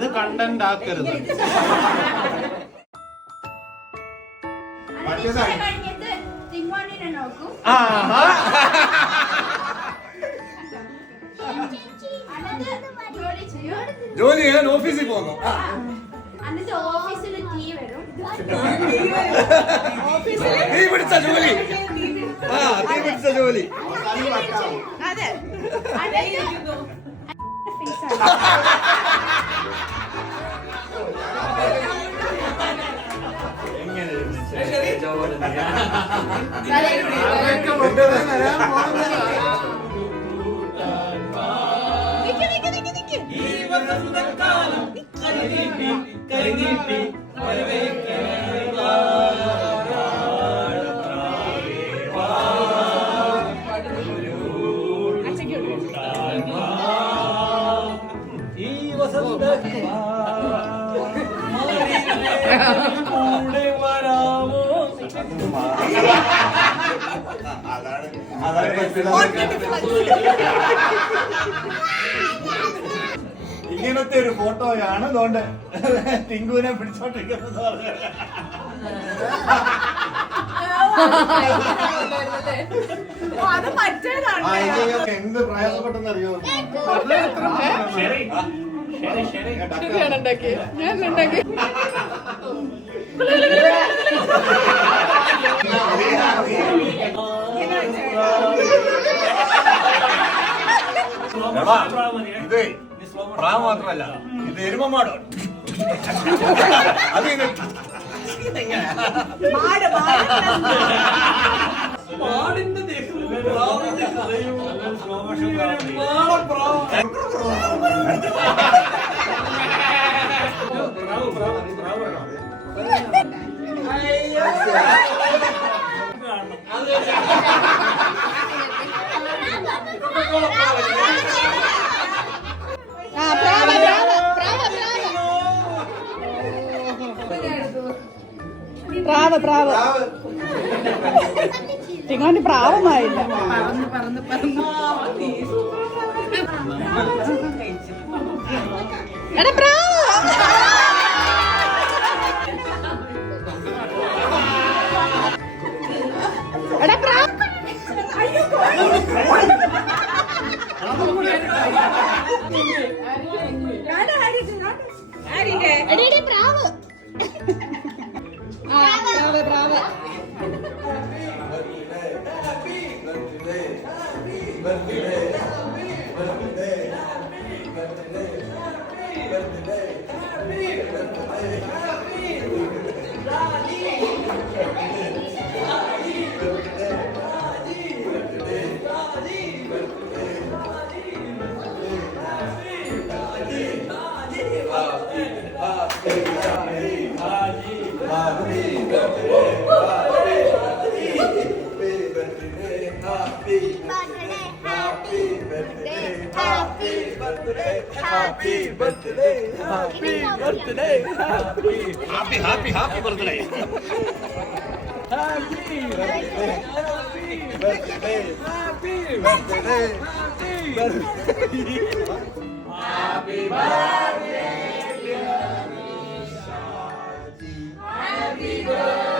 ഇത് കണ്ടന്റ് ആക്കരുത്. ജോലി ചെയ്യാൻ ഓഫീസിൽ പോകുന്നു. തീ പിടിച്ച ജോലി. തീ പിടിച്ച ജോലി. അതെ ഇങ്ങനത്തെ ഒരു ഫോട്ടോയാണ് അതുകൊണ്ട് ടിങ്കുവിനെ പിടിച്ചോണ്ടിരിക്കുന്നത്. എന്ത് പ്രയാസപ്പെട്ടെന്നറിയോ? ഇത് പ്രാവ് മാത്രമല്ല, ഇത് എരുമമാടോ. അത് പ്രാവ് ചിങ്ങോന്റെ പ്രാവമായില്ല. എടാ പ്രാവ് എടാ പ്രാവ് പ്രാവ് Happy birthday, happy birthday, happy birthday. Happy birthday, happy birthday, happy birthday, happy birthday, dear Nisha. Happy birthday.